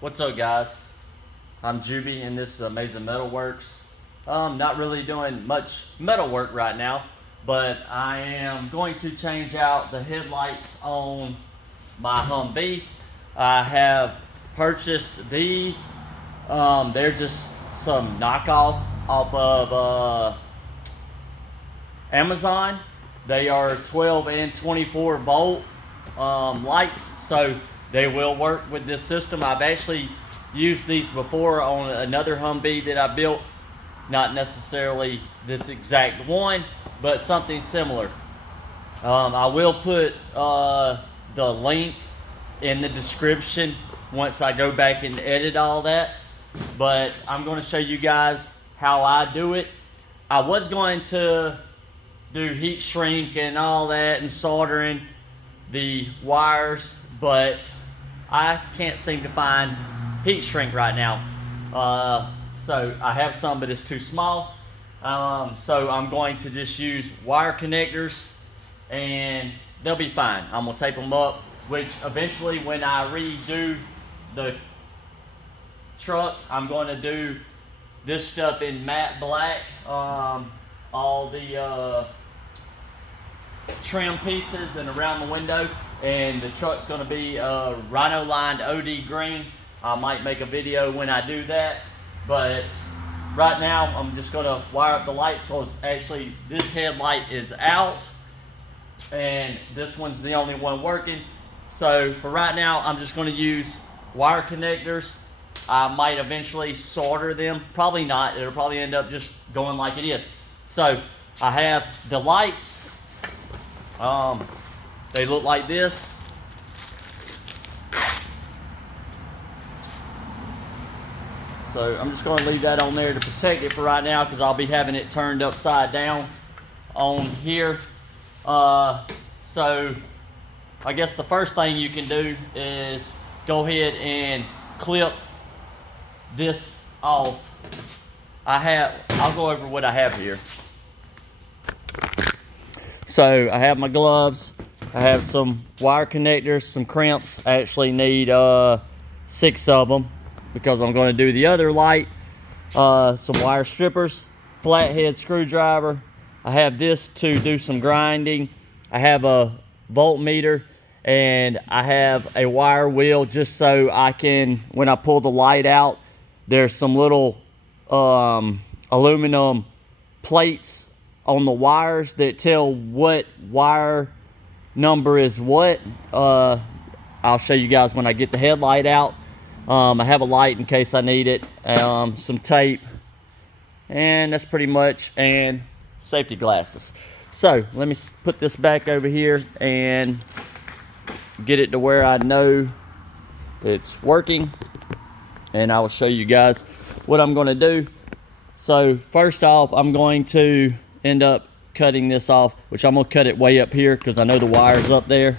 What's up, guys? I'm Juby and this is aMAYSing Metalworks. Not really doing much metal work right now, but I am going to change out the headlights on my Humvee. I have purchased these. They're just some knockoff off of Amazon. They are 12 and 24 volt lights, so they will work with this system. I've actually used these before on another Humvee that I built. Not necessarily this exact one, but something similar. I will put the link in the description once I go back and edit all that. But I'm going to show you guys how I do it. I was going to do heat shrink and all that and soldering the wires, but I can't seem to find heat shrink right now. So I have some, but it's too small. So I'm going to just use wire connectors and they'll be fine. I'm gonna tape them up, which eventually when I redo the truck, I'm going to do this stuff in matte black. All the trim pieces and around the window, and the truck's going to be rhino lined OD green. I might make a video when I do that, but right now I'm just going to wire up the lights because actually this headlight is out and this one's the only one working. So for right now I'm just going to use wire connectors. I might eventually solder them, probably not. It'll probably end up just going like it is. So I have the lights. They look like this. So I'm just going to leave that on there to protect it for right now because I'll be having it turned upside down on here. So I guess the first thing you can do is go ahead and clip this off. I'll go over what I have here. So I have my gloves. I have some wire connectors, some crimps. I actually need 6 of them because I'm going to do the other light. Some wire strippers, flathead screwdriver. I have this to do some grinding. I have a voltmeter and I have a wire wheel just so I can, when I pull the light out, there's some little aluminum plates on the wires that tell what wire number is what. I'll show you guys when I get the headlight out. I have a light in case I need it, some tape, and that's pretty much, and safety glasses. So let me put this back over here and get it to where I know it's working, and I will show you guys what I'm going to do. So first off, I'm going to end up cutting this off, which I'm going to cut it way up here because I know the wire's up there.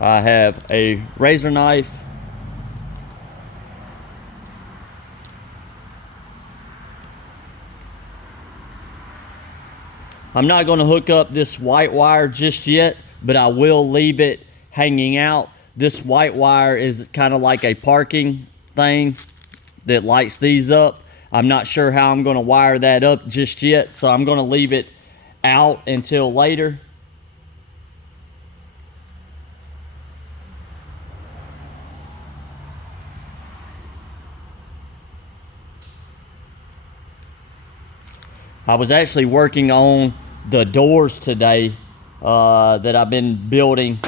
I have a razor knife. I'm not going to hook up this white wire just yet, but I will leave it hanging out. This white wire is kind of like a parking thing that lights these up. I'm not sure how I'm going to wire that up just yet, so I'm going to leave it out until later. I was actually working on the doors today that I've been building.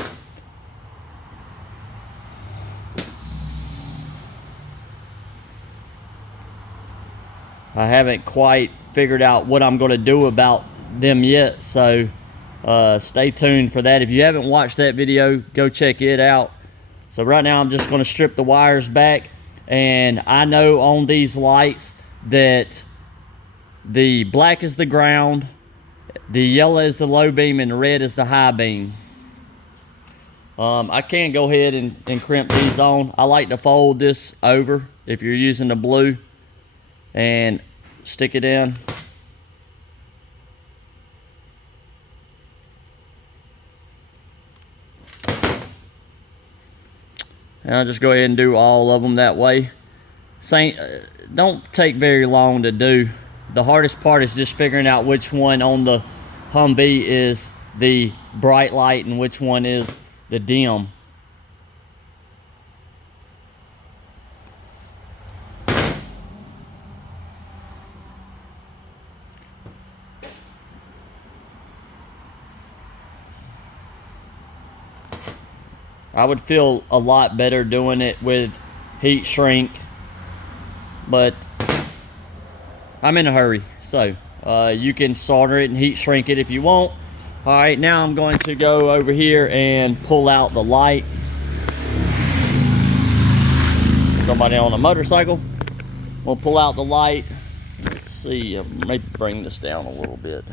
I haven't quite figured out what I'm going to do about them yet, so stay tuned for that. If you haven't watched that video, go check it out. So right now I'm just going to strip the wires back, and I know on these lights that the black is the ground, the yellow is the low beam, and the red is the high beam. I can go ahead and crimp these on. I like to fold this over if you're using the blue and stick it in. And I'll just go ahead and do all of them that way. Don't take very long to do. The hardest part is just figuring out which one on the Humvee is the bright light and which one is the dim. I would feel a lot better doing it with heat shrink, but I'm in a hurry, so you can solder it and heat shrink it if you want. All right, now I'm going to go over here and pull out the light. Somebody on a motorcycle. We'll pull out the light. Let's see, maybe bring this down a little bit.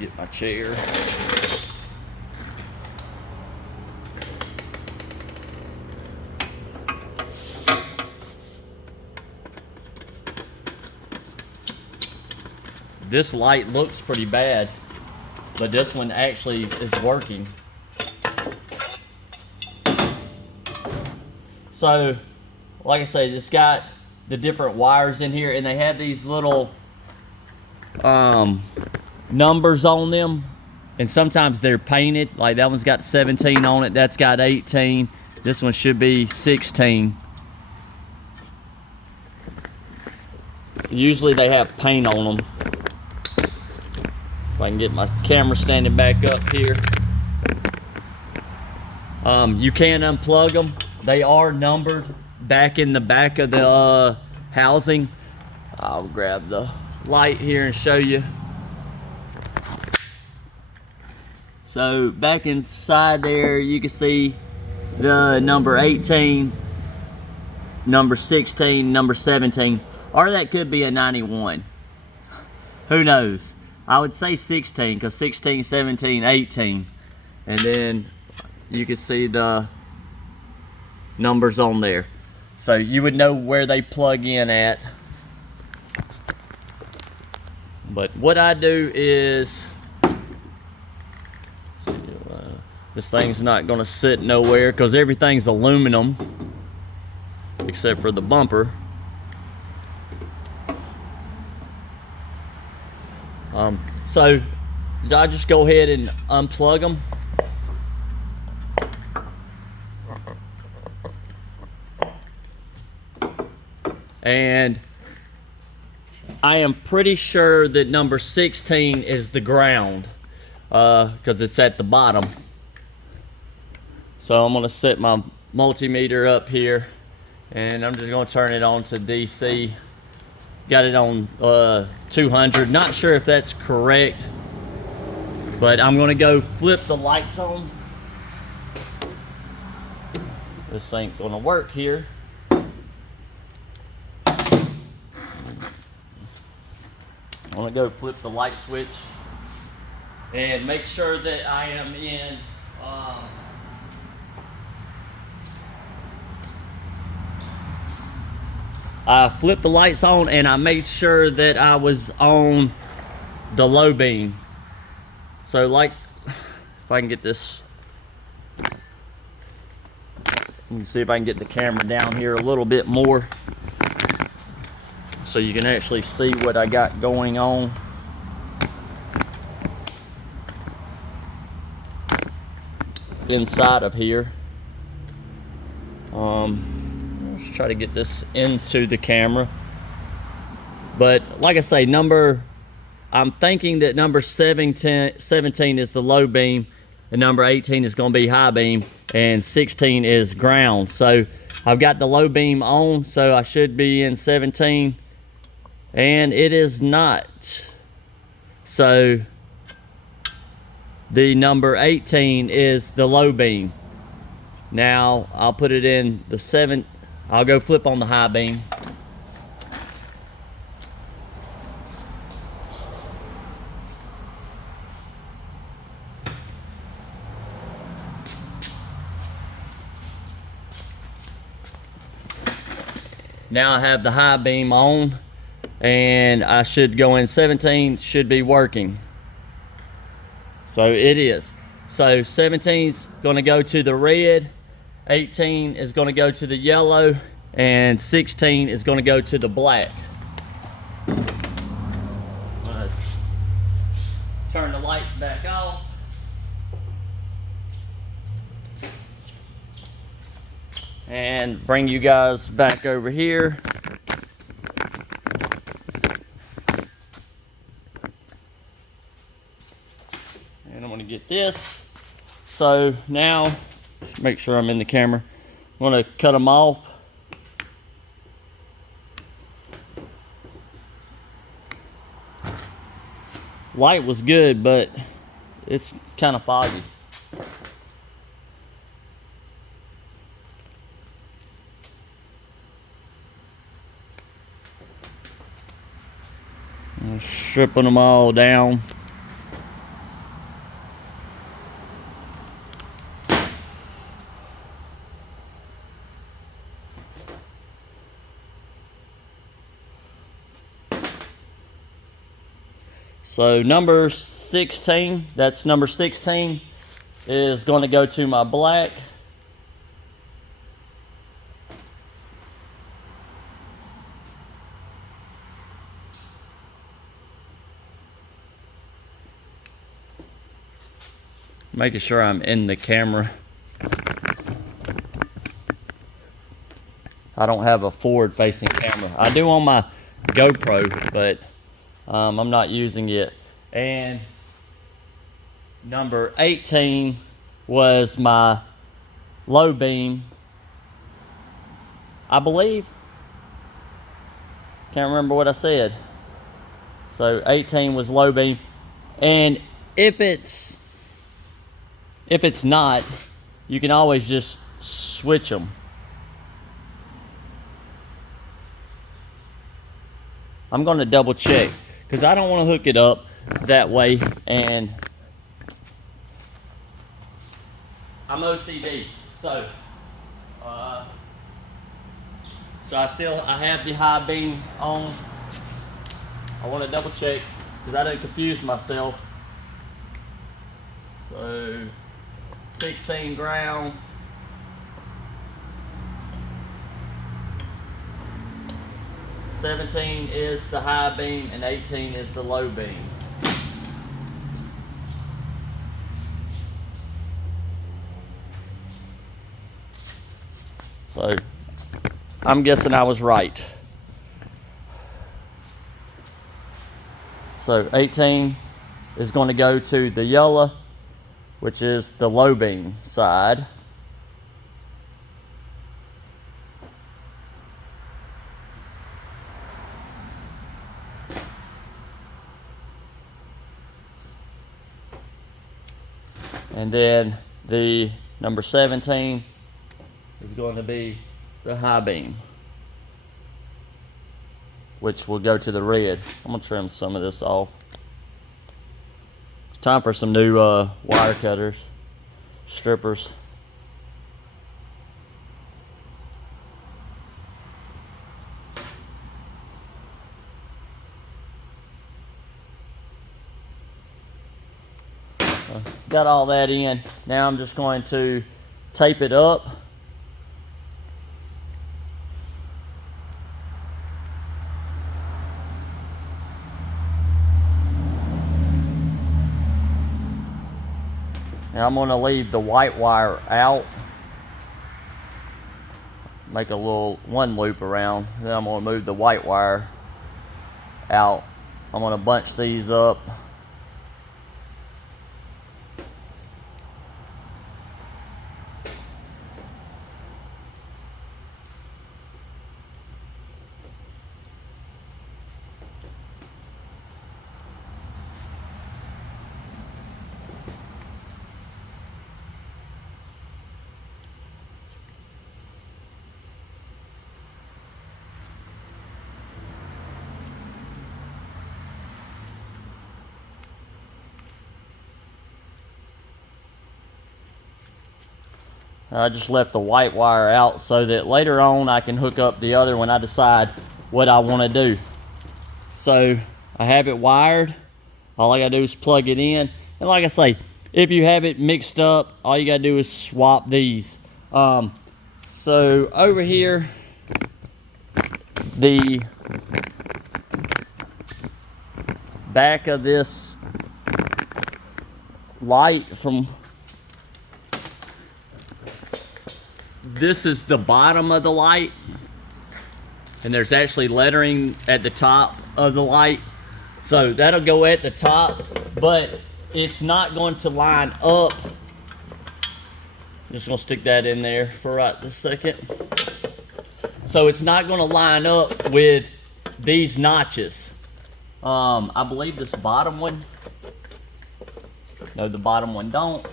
Get my chair. This light looks pretty bad, but this one actually is working. So, like I say, it's got the different wires in here, and they have these little numbers on them, and sometimes they're painted. Like that one's got 17 on it, that's got 18, this one should be 16. Usually they have paint on them. If I can get my camera standing back up here. You can unplug them. They are numbered back in the back of the housing. I'll grab the light here and show you. So back inside there, you can see the number 18, number 16, number 17, or that could be a 91. Who knows? I would say 16, because 16, 17, 18. And then you can see the numbers on there. So you would know where they plug in at. But what I do is, this thing's not going to sit nowhere because everything's aluminum except for the bumper. So I just go ahead and unplug them. And I am pretty sure that number 16 is the ground because it's at the bottom. So I'm going to set my multimeter up here, and I'm just going to turn it on to DC. Got it on 200. Not sure if that's correct, but I'm going to go flip the lights on. This ain't going to work here. I'm going to go flip the light switch and make sure that I am in I flipped the lights on, and I made sure that I was on the low beam. So like, if I can get this, let me see if I can get the camera down here a little bit more so you can actually see what I got going on. Inside of here. Let's try to get this into the camera. But like I say, I'm thinking that number 17 is the low beam, and number 18 is going to be high beam, and 16 is ground. So I've got the low beam on, so I should be in 17, and it is not. So the number 18 is the low beam. Now I'll put it in the 7. I'll go flip on the high beam. Now I have the high beam on, and I should go in 17, should be working. So it is. So 17 is going to go to the red, 18 is going to go to the yellow, and 16 is going to go to the black. I'm going to turn the lights back off. And bring you guys back over here. And I'm going to get this. So now, make sure I'm in the camera. I'm going to cut them off. Light was good, but it's kind of foggy. I'm stripping them all down. So number 16, that's number 16, is going to go to my black. Making sure I'm in the camera. I don't have a forward facing camera. I do on my GoPro, but I'm not using it. And number 18 was my low beam, I believe. Can't remember what I said. So 18 was low beam. And if it's not, you can always just switch them. I'm going to double check because I don't want to hook it up that way, and I'm OCD. So I have the high beam on. I want to double check because I didn't confuse myself. So 16 ground. '17 is the high beam and 18 is the low beam. So I'm guessing I was right. So 18 is going to go to the yellow, which is the low beam side. And then the number 17 is going to be the high beam, which will go to the red. I'm going to trim some of this off. It's time for some new wire cutters, strippers. Got all that in. Now I'm just going to tape it up. Now I'm going to leave the white wire out. Make a little one loop around. Then I'm going to move the white wire out. I'm going to bunch these up. I just left the white wire out so that later on I can hook up the other when I decide what I want to do. So I have it wired. All I gotta do is plug it in. And like I say, if you have it mixed up, all you gotta do is swap these. So over here, the back of this light from this is the bottom of the light, and there's actually lettering at the top of the light, so that'll go at the top, but it's not going to line up. Just gonna stick that in there for right this second. So it's not gonna line up with these notches. I believe this bottom one, no, the bottom one don't.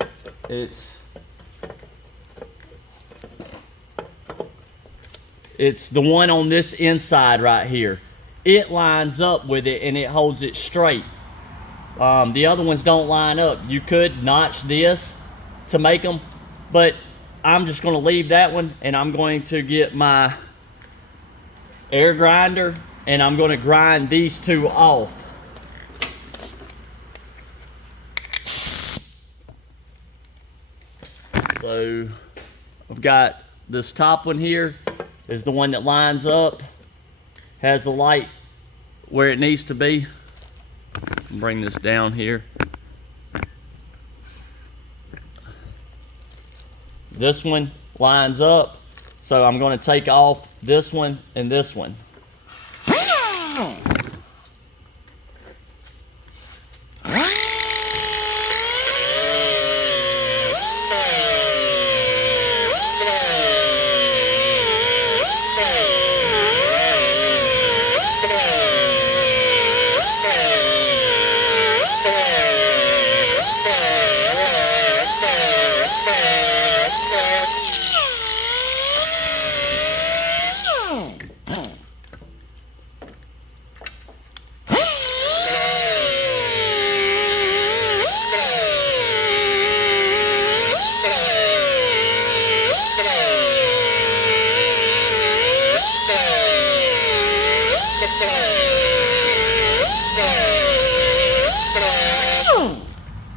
It's the one on this inside right here. It lines up with it and it holds it straight. The other ones don't line up. You could notch this to make them, but I'm just gonna leave that one, and I'm going to get my air grinder and I'm gonna grind these two off. So I've got this top one here is the one that lines up, has the light where it needs to be. Bring this down here. This one lines up, so I'm going to take off this one and this one.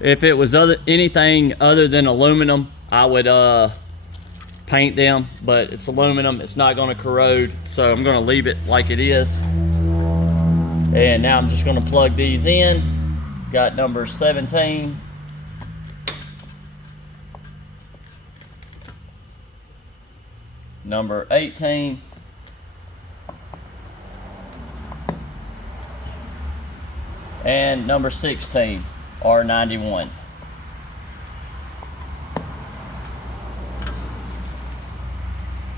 If it was anything other than aluminum, I would paint them, but it's aluminum, it's not going to corrode, so I'm going to leave it like it is. And now I'm just going to plug these in. Got number 17. Number 18. And number 16. R91.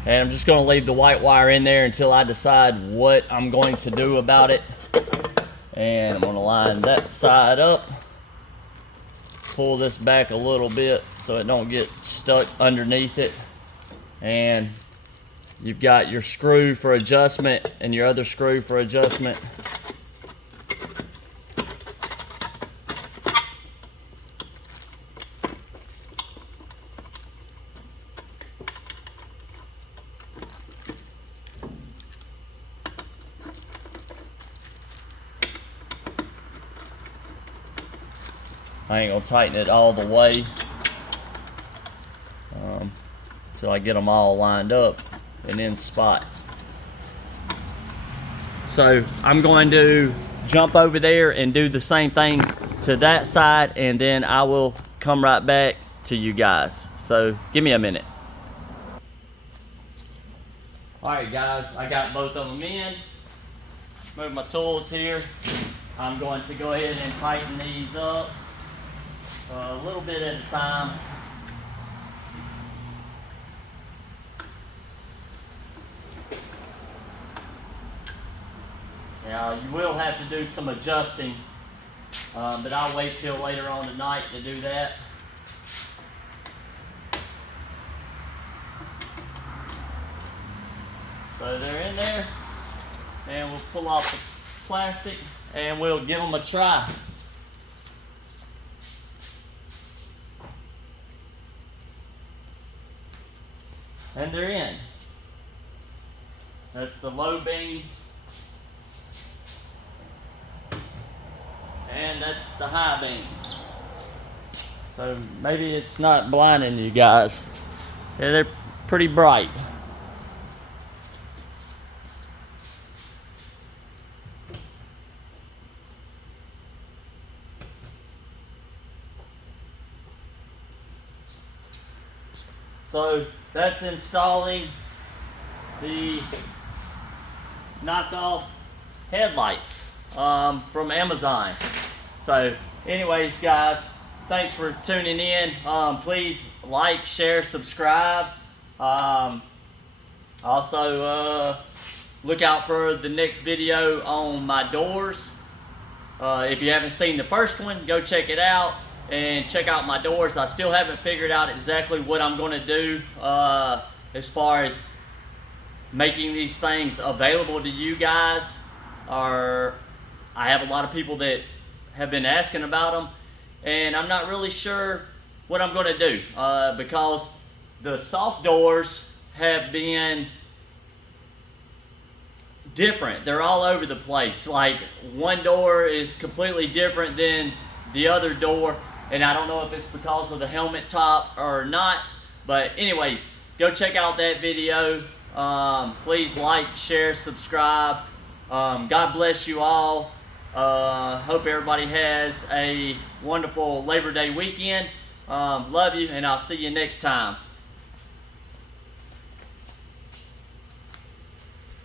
And I'm just going to leave the white wire in there until I decide what I'm going to do about it. And I'm going to line that side up, pull this back a little bit so it don't get stuck underneath it. And you've got your screw for adjustment and your other screw for adjustment. I ain't gonna tighten it all the way until I get them all lined up and in spot. So I'm going to jump over there and do the same thing to that side, and then I will come right back to you guys. So give me a minute. Alright guys, I got both of them in. Move my tools here. I'm going to go ahead and tighten these up. A little bit at a time. Now you will have to do some adjusting, but I'll wait till later on tonight to do that. So they're in there, and we'll pull off the plastic and we'll give them a try. And they're in. That's the low beam And that's the high beam. So maybe it's not blinding you guys. Yeah, they're pretty bright. So that's installing the knockoff headlights from Amazon. So anyways, guys, thanks for tuning in. Please like, share, subscribe. Also look out for the next video on my doors. If you haven't seen the first one, go check it out and check out my doors. I still haven't figured out exactly what I'm going to do as far as making these things available to you guys. I have a lot of people that have been asking about them, and I'm not really sure what I'm going to do because the soft doors have been different. They're all over the place. Like, one door is completely different than the other door, and I don't know if it's because of the helmet top or not, but anyways, go check out that video. Please like, share, subscribe. God bless you all. Hope everybody has a wonderful Labor Day weekend. Love you, and I'll see you next time.